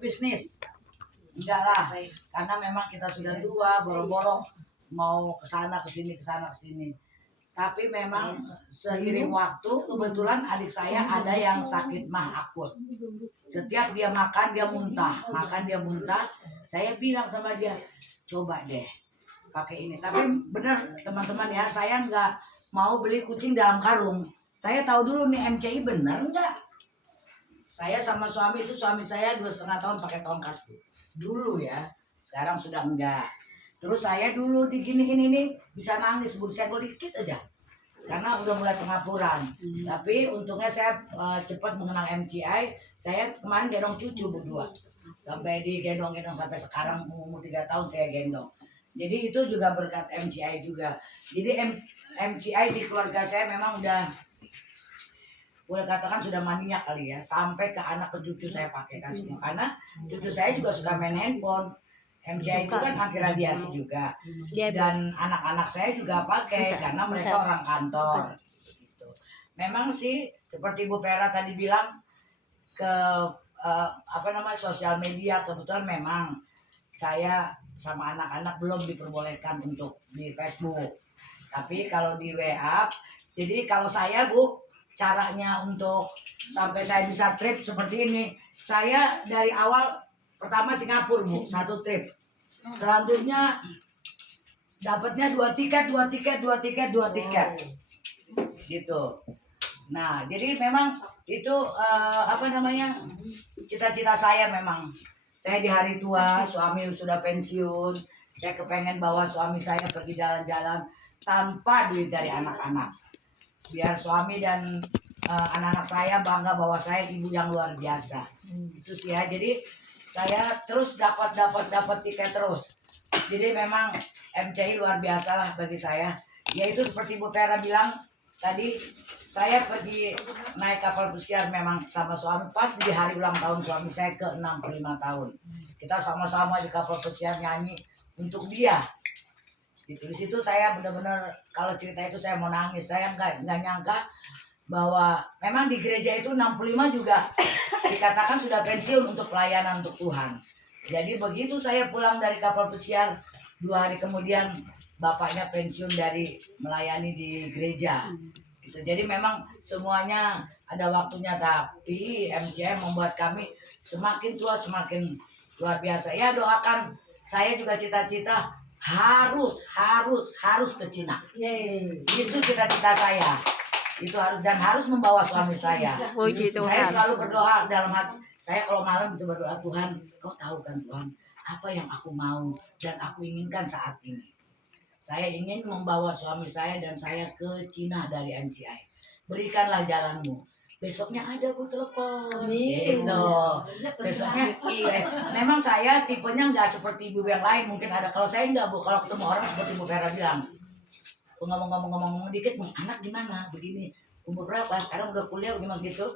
bisnis. Enggak lah, karena memang kita sudah tua, boro-boro mau ke sana ke sini ke sana ke sini. Tapi memang seiring waktu kebetulan adik saya ada yang sakit mah akut. Setiap dia makan dia muntah, makan dia muntah. Saya bilang sama dia, coba deh pakai ini. Tapi benar teman-teman ya, saya nggak mau beli kucing dalam karung. Saya tahu dulu nih MCI benar nggak? Saya sama suami saya 2,5 tahun pakai tongkat dulu ya, sekarang sudah enggak. Terus saya dulu diginiin ini bisa nangis, senggol dikit aja karena udah mulai pengapuran. Tapi untungnya saya cepat mengenal MCI. Saya kemarin gendong cucu berdua sampai digendong-gendong sampai sekarang umur 3 tahun saya gendong. Jadi itu juga berkat MCI juga. Jadi MCI di keluarga saya memang udah boleh katakan sudah maniak kali ya, sampai ke anak ke cucu saya pakai kan semua, karena cucu saya juga suka main handphone. MCI itu kan anti radiasi juga, dan anak-anak saya juga pakai karena mereka orang kantor gitu. Memang sih seperti Bu Vera tadi bilang ke sosial media, kebetulan memang saya sama anak-anak belum diperbolehkan untuk di Facebook, tapi kalau di WA. Jadi kalau saya Bu, caranya untuk sampai saya bisa trip seperti ini, saya dari awal pertama Singapura Bu, 1 trip. Selanjutnya dapatnya 2 tiket gitu. Nah, jadi memang itu cita-cita saya memang. Saya di hari tua, suami sudah pensiun, saya kepengen bawa suami saya pergi jalan-jalan tanpa duit dari anak-anak. Biar suami dan anak-anak saya bangga bahwa saya ibu yang luar biasa. Itu sih ya. Jadi saya terus dapat tiket terus. Jadi memang MCI luar biasa lah bagi saya. Yaitu seperti Bu Vera bilang tadi, saya pergi naik kapal pesiar memang sama suami pas di hari ulang tahun suami saya ke 65 tahun. Kita sama-sama di kapal pesiar nyanyi untuk dia. Di situ saya benar-benar kalau cerita itu saya mau nangis. Saya nggak nyangka bahwa memang di gereja itu 65 juga dikatakan sudah pensiun untuk pelayanan untuk Tuhan. Jadi begitu saya pulang dari kapal pesiar, 2 hari kemudian bapaknya pensiun dari melayani di gereja. Gitu. Jadi memang semuanya ada waktunya, tapi MCM membuat kami semakin tua semakin luar biasa. Ya doakan, saya juga cita-cita harus ke Cina. Itu cita-cita saya. Itu harus membawa suami saya. Saya selalu berdoa dalam hati. Saya kalau malam itu berdoa, Tuhan, Kau tahu kan Tuhan, apa yang aku mau dan aku inginkan saat ini. Saya ingin membawa suami saya dan saya ke Cina dari MCI. Berikanlah jalanmu. Besoknya ada Bu telepon. Gitu. Besoknya memang saya tipenya nggak seperti ibu yang lain, mungkin ada. Kalau saya nggak Bu, kalau ketemu orang seperti Bu Vera bilang, ngomong dikit nih, anak gimana begini, umur berapa, sekarang udah kuliah gimana gitu,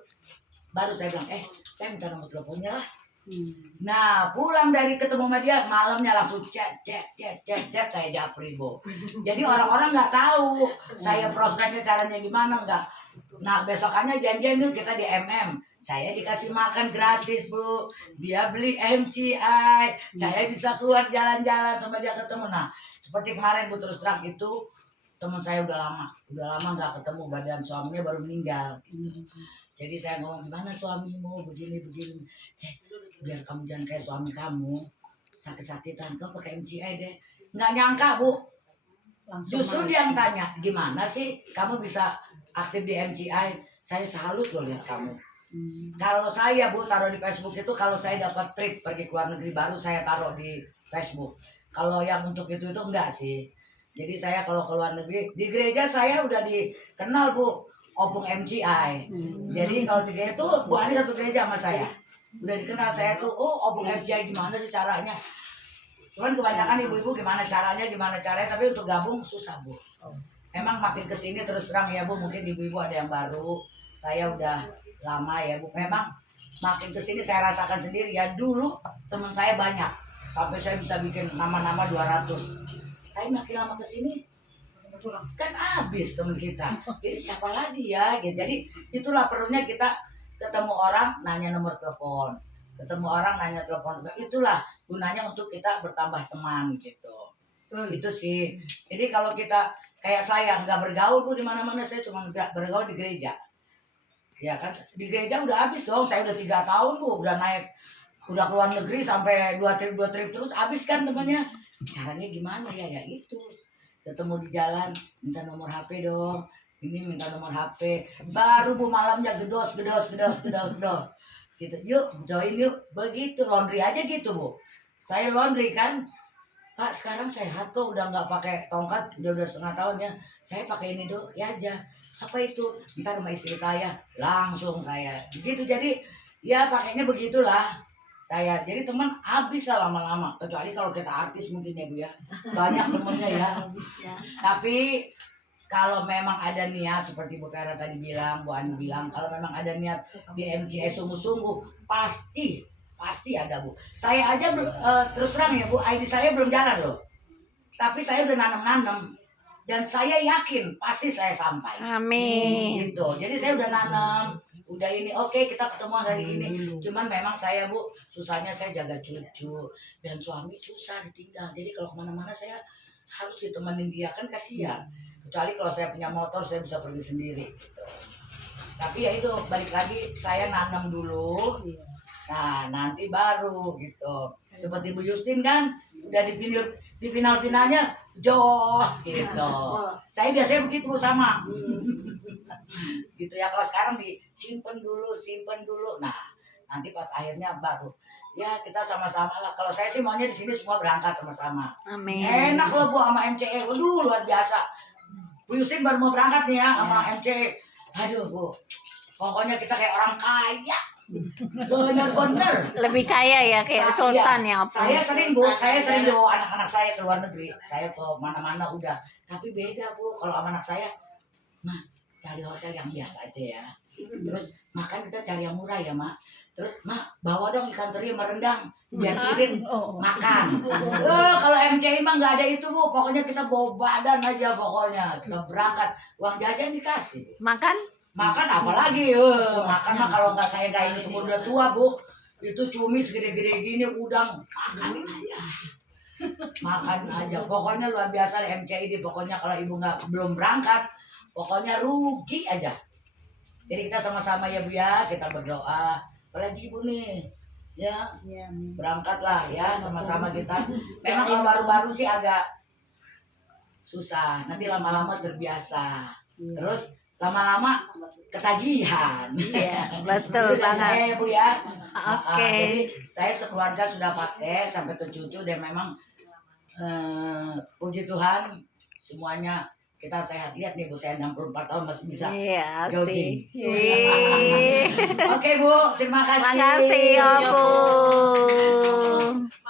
baru saya bilang saya minta nomor teleponnya lah. Nah pulang dari ketemu sama dia, malamnya langsung chat saya japri Bu. Jadi orang-orang nggak tahu saya prospeknya caranya gimana, nggak. Nah besokannya janjian tuh kita di saya dikasih makan gratis Bu, dia beli MCI, saya bisa keluar jalan-jalan sama dia ketemu. Nah seperti kemarin Bu, terus terang itu teman saya udah lama nggak ketemu, badan suaminya baru meninggal. Jadi saya ngomong, gimana suamimu begini biar kamu jangan kayak suami kamu sakit-sakitan, kau pakai MCI deh. Nggak nyangka Bu, justru dia yang tanya, gimana sih kamu bisa aktif di MCI. Saya salut loh lihat kamu. Kalau saya Bu taruh di Facebook itu, kalau saya dapat trip pergi ke luar negeri baru saya taruh di Facebook. Kalau yang untuk itu enggak sih. Jadi saya kalau ke luar negeri, di gereja saya udah dikenal Bu, opung MCI. Jadi kalau di gereja itu Bu Ani satu gereja sama saya, udah dikenal saya tuh, opung MCI gimana sih caranya. Cuman kebanyakan ibu-ibu gimana caranya, tapi untuk gabung susah Bu. Memang makin kesini terus terang ya Bu, mungkin ibu-ibu ada yang baru, saya udah lama ya Bu. Memang makin kesini saya rasakan sendiri ya, dulu teman saya banyak, sampai saya bisa bikin nama-nama 200. Tapi makin lama kesini kan habis teman kita. Jadi siapa lagi ya? Gitu. Jadi itulah perlunya kita ketemu orang, nanya nomor telepon. ketemu orang nanya telepon, itulah gunanya untuk kita bertambah teman gitu. Itu sih. Jadi kalau kita kayak saya nggak bergaul bu di mana-mana, saya cuma bergaul di gereja. Ya kan di gereja udah habis dong, saya udah 3 tahun bu, udah naik, udah keluar negeri sampai dua trip terus habis kan temannya. Caranya gimana ya? Ya itu ketemu di jalan, minta nomor HP dong, ini minta nomor HP, baru bu malamnya gedos gitu, yuk join yuk, begitu. Laundry aja gitu bu, saya laundry kan, Pak sekarang sehat kok, udah nggak pakai tongkat, udah 1,5 tahun ya, saya pakai ini dong ya aja. Apa itu? Ntar sama istri saya langsung saya begitu. Jadi ya pakainya begitulah saya. Jadi teman habis lah lama-lama, kecuali kalau kita artis mungkin ya bu ya, banyak temennya ya. Tapi kalau memang ada niat seperti Bu Vera tadi bilang, Bu Ani bilang, kalau memang ada niat di MCE sungguh-sungguh, pasti ada bu. Saya aja terus terang ya bu, ID saya belum jalan loh, tapi saya udah nanam dan saya yakin pasti saya sampai. Amin. Gitu. Jadi saya udah nanam, udah ini oke, kita ketemu hari ini. Cuman memang saya bu, susahnya saya jaga cucu dan suami susah ditinggal. Jadi kalau kemana-mana saya harus ditemenin dia, kan kasihan. Kecuali kalau saya punya motor, saya bisa pergi sendiri. Gitu. Tapi ya itu balik lagi, saya nanam dulu. Nah nanti baru gitu. Seperti Bu Justin kan udah di finalnya jos gitu. Saya biasanya begitu sama. Gitu ya, kalau sekarang disimpan dulu. Nah nanti pas akhirnya baru ya kita sama-sama lah. Kalau saya sih maunya di sini semua berangkat sama-sama. Amin. Enak loh bu sama MCE. Waduh luar biasa. Bu Justin baru mau berangkat nih ya sama MCE. Aduh bu, pokoknya kita kayak orang kaya. Bener-bener Lebih kaya ya kayak sultan ya. Saya sering bu, bawa anak-anak saya ke luar negeri. Saya ke mana-mana udah. Tapi beda bu, kalau sama anak saya, mah cari hotel yang biasa aja ya. Terus makan kita cari yang murah ya mak. Terus mak bawa dong ikan teri sama rendang, biar irit makan. Kalau MCI mah nggak ada itu bu. Pokoknya kita bawa badan aja pokoknya. Kita berangkat, uang jajan dikasih. Makan apalagi, makan mah kalau nggak saya nggak ini udah tua bu, itu cumi segede-gede gini udang makan aja, pokoknya luar biasa MCI. Pokoknya kalau ibu belum berangkat, pokoknya rugi aja. Jadi kita sama-sama ya bu ya, kita berdoa, apalagi ibu nih ya, berangkatlah ya sama-sama kita. Memang kalau baru-baru sih agak susah, nanti lama-lama terbiasa, terus lama-lama ketagihan. Iya, betul Itu dari saya ya bu ya. Oke. Jadi saya sekeluarga sudah pakai sampai ke cucu, dan memang puji Tuhan semuanya kita sehat. Lihat nih bu, saya 64 tahun masih bisa jogging. Oke bu, terima kasih. Makasih ya bu.